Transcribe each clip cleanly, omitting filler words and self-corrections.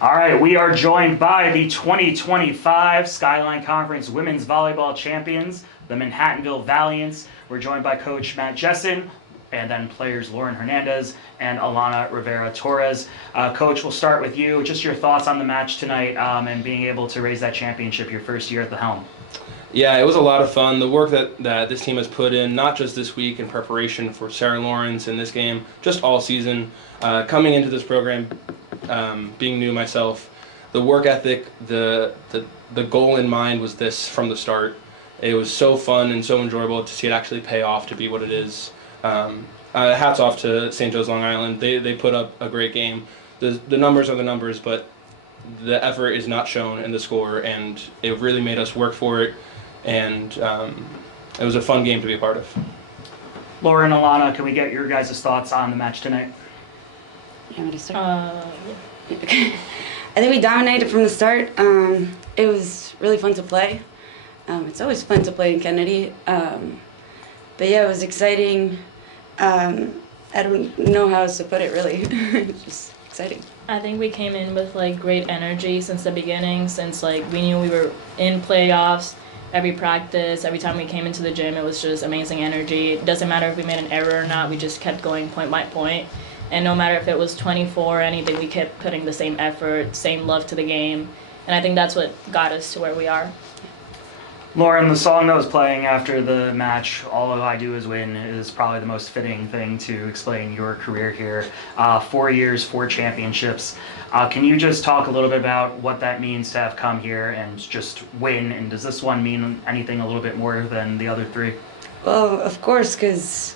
All right, we are joined by the 2025 Skyline Conference Women's Volleyball Champions, the Manhattanville Valiants. We're joined by Coach Matt Jessen, and then players Loren Hernandez and Alana Rivera Torres. Coach, we'll start with you. Just your thoughts on the match tonight and being able to raise that championship your first year at the helm. Yeah, it was a lot of fun. The work that this team has put in, not just this week in preparation for Sarah Lawrence in this game, just all season. Coming into this program, being new myself, the work ethic, the goal in mind was this from the start. It was so fun and so enjoyable to see it actually pay off to be what it is. Hats off to St. Joe's Long Island. They put up a great game. The numbers are the numbers, but the effort is not shown in the score, and it really made us work for it. And it was a fun game to be a part of. Loren, Alana, can we get your guys' thoughts on the match tonight? You want me to start? I think we dominated from the start. It was really fun to play. It's always fun to play in Kennedy. But yeah, it was exciting. I don't know how else to put it, really. It's just exciting. I think we came in with great energy since the beginning, since we knew we were in playoffs. Every practice, every time we came into the gym, it was just amazing energy. It doesn't matter if we made an error or not, we just kept going point by point. And no matter if it was 24 or anything, we kept putting the same effort, same love to the game. And I think that's what got us to where we are. Loren, the song that was playing after the match, All I Do Is Win, is probably the most fitting thing to explain your career here. 4 years, 4 championships. Can you just talk a little bit about what that means to have come here and just win? And does this one mean anything a little bit more than the other 3? Well, of course, because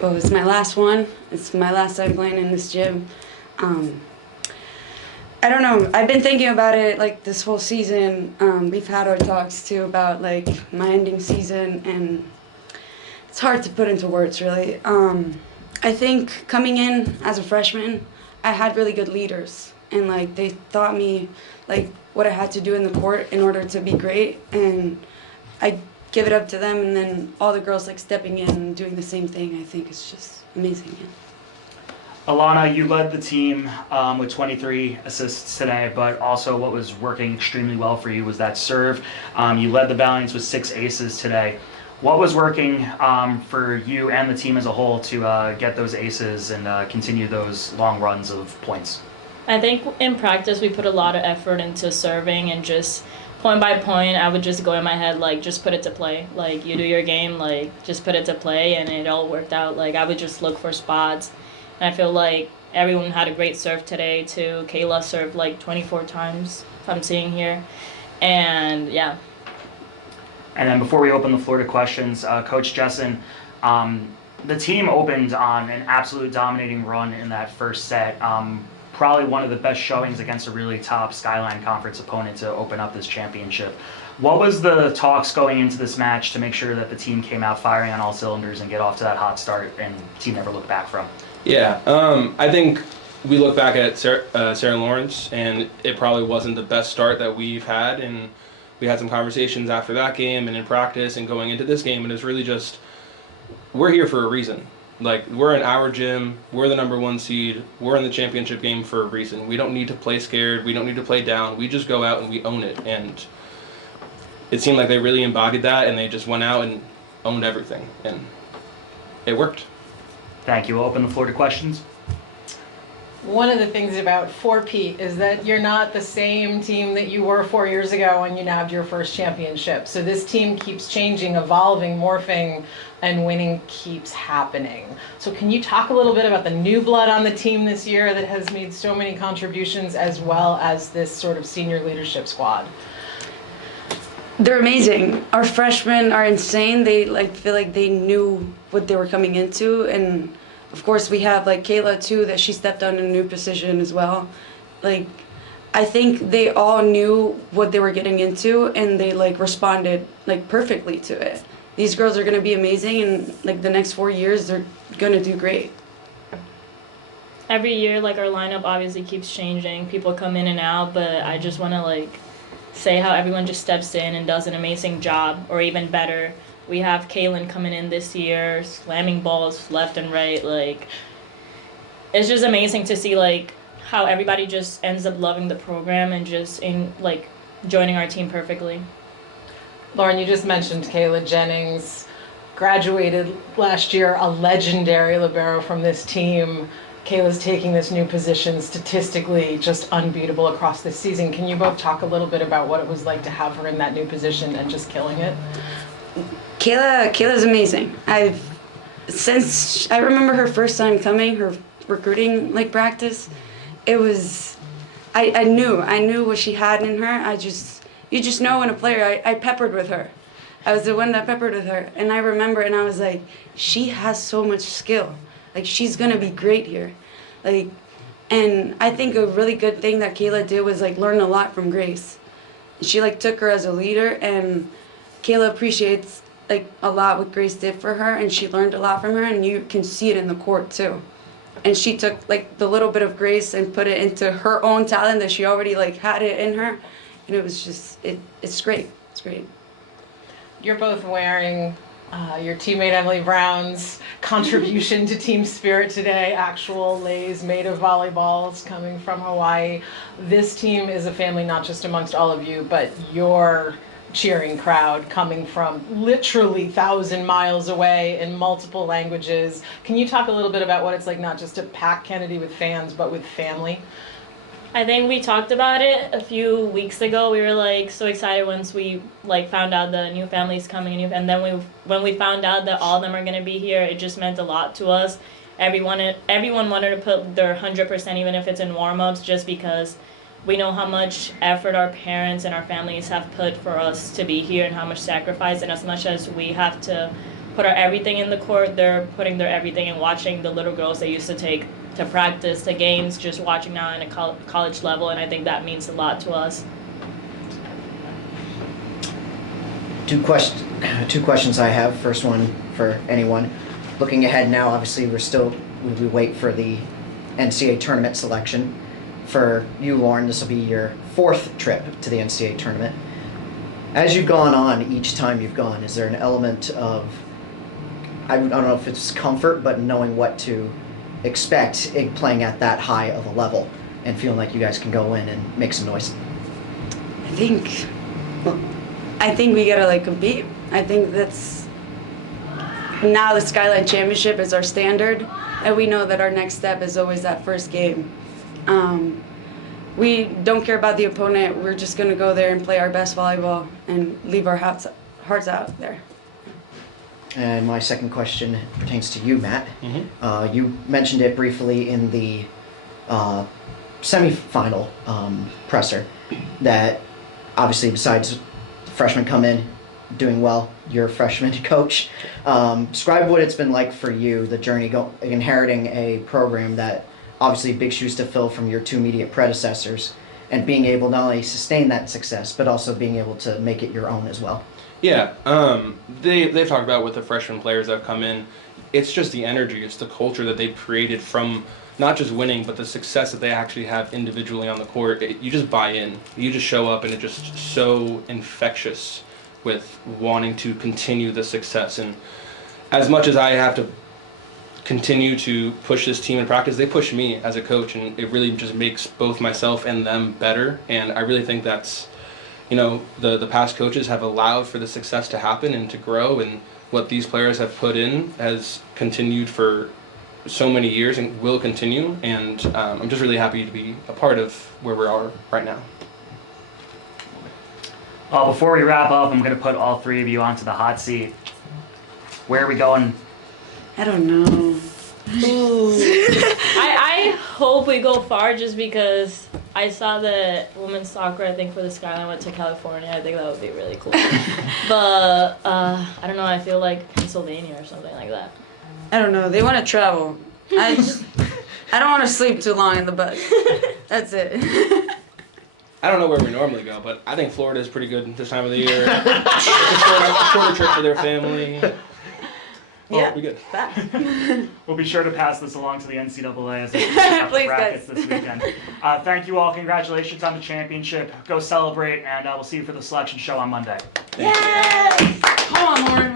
it's my last one. It's my last time playing in this gym. I don't know. I've been thinking about it this whole season. We've had our talks too about my ending season, and it's hard to put into words, really. I think coming in as a freshman, I had really good leaders, and they taught me what I had to do in the court in order to be great, and I give it up to them, and then all the girls stepping in and doing the same thing. I think it's just amazing. Yeah. Alana, you led the team with 23 assists today, but also what was working extremely well for you was that serve. You led the Valiants with 6 aces today. What was working for you and the team as a whole to get those aces and continue those long runs of points? I think in practice we put a lot of effort into serving, and just point by point I would just go in my head just put it to play. You do your game, just put it to play, and it all worked out. I would just look for spots. And I feel everyone had a great serve today too. Kayla served 24 times, if I'm seeing here. And yeah. And then before we open the floor to questions, Coach Jessen, the team opened on an absolute dominating run in that first set. Probably one of the best showings against a really top Skyline Conference opponent to open up this championship. What was the talks going into this match to make sure that the team came out firing on all cylinders and get off to that hot start and the team never looked back from? Yeah, I think we look back at Sarah Lawrence, and it probably wasn't the best start that we've had, and we had some conversations after that game and in practice and going into this game, and it's really just, we're here for a reason. We're in our gym, we're the #1 seed, we're in the championship game for a reason. We don't need to play scared, we don't need to play down, we just go out and we own it. And it seemed like they really embodied that, and they just went out and owned everything, and it worked. Thank you. We'll open the floor to questions. One of the things about 4P is that you're not the same team that you were 4 years ago when you nabbed your first championship. So this team keeps changing, evolving, morphing, and winning keeps happening. So can you talk a little bit about the new blood on the team this year that has made so many contributions, as well as this sort of senior leadership squad? They're amazing. Our freshmen are insane. They feel like they knew what they were coming into, and of course we have Kayla too, that she stepped on a new position as well. I think they all knew what they were getting into, and they responded perfectly to it. These girls are gonna be amazing, and the next 4 years they're gonna do great. Every year our lineup obviously keeps changing. People come in and out, but I just want to say how everyone just steps in and does an amazing job, or even better. We have Kaylin coming in this year, slamming balls left and right. It's just amazing to see how everybody just ends up loving the program and just joining our team perfectly. Loren, you just mentioned Kayla Jennings, graduated last year, a legendary libero from this team. Kayla's taking this new position, statistically just unbeatable across this season. Can you both talk a little bit about what it was like to have her in that new position and just killing it? Kayla's amazing. Since I remember her first time coming, her recruiting practice, it was, I knew what she had in her. You just know when a player, I peppered with her. I was the one that peppered with her. And I remember, and I was like, she has so much skill. She's gonna be great here. And I think a really good thing that Kayla did was learn a lot from Grace. She took her as a leader, and Kayla appreciates a lot what Grace did for her, and she learned a lot from her, and you can see it in the court too. And she took the little bit of Grace and put it into her own talent that she already had it in her, and it was just it's great. It's great. You're both wearing your teammate Emily Brown's contribution to team spirit today, actual leis made of volleyballs coming from Hawaii. This team is a family not just amongst all of you, but your cheering crowd coming from literally 1,000 miles away in multiple languages. Can you talk a little bit about what it's like not just to pack Kennedy with fans, but with family? I think we talked about it a few weeks ago. We were so excited once we found out the new family's coming, and then when we found out that all of them are going to be here, it just meant a lot to us. Everyone wanted to put their 100%, even if it's in warm-ups, just because we know how much effort our parents and our families have put for us to be here and how much sacrifice, and as much as we have to put our everything in the court, they're putting their everything and watching the little girls they used to take to practice, to games, just watching now in a college level, and I think that means a lot to us. Two questions I have. First one for anyone. Looking ahead now, obviously we wait for the NCAA Tournament selection. For you, Loren, this will be your 4th trip to the NCAA Tournament. As you've gone on, each time you've gone, is there an element of, I don't know if it's comfort, but knowing what to expect playing at that high of a level and feeling like you guys can go in and make some noise? I think we gotta compete. I think that's now the Skyline Championship is our standard, and we know that our next step is always that first game. We don't care about the opponent. We're just gonna go there and play our best volleyball and leave our hearts out there. And my second question pertains to you, Matt. Mm-hmm. You mentioned it briefly in the semifinal presser that obviously besides freshmen come in doing well, you're a freshman coach. Describe what it's been like for you, the journey inheriting a program that obviously big shoes to fill from your 2 immediate predecessors, and being able not only sustain that success, but also being able to make it your own as well. Yeah, they've talked about with the freshman players that have come in, it's just the energy, it's the culture that they've created from not just winning, but the success that they actually have individually on the court. You just buy in, you just show up, and it's just so infectious with wanting to continue the success. And as much as I have to continue to push this team in practice, they push me as a coach, and it really just makes both myself and them better. And I really think that's, the past coaches have allowed for the success to happen and to grow, and what these players have put in has continued for so many years and will continue, and I'm just really happy to be a part of where we are right now. Before we wrap up, I'm going to put all 3 of you onto the hot seat. Where are we going? I don't know. I hope we go far, just because I saw that women's soccer, I think for the Skyline, went to California. I think that would be really cool. But I don't know, I feel like Pennsylvania or something like that. I don't know. They want to travel. I don't want to sleep too long in the bus. That's it. I don't know where we normally go, but I think Florida is pretty good this time of the year. It's a shorter trip for their family. Yeah, we good. We'll be sure to pass this along to the NCAA as they have the brackets this weekend. Thank you all. Congratulations on the championship. Go celebrate, and we'll see you for the selection show on Monday. Yes! Come on, Loren.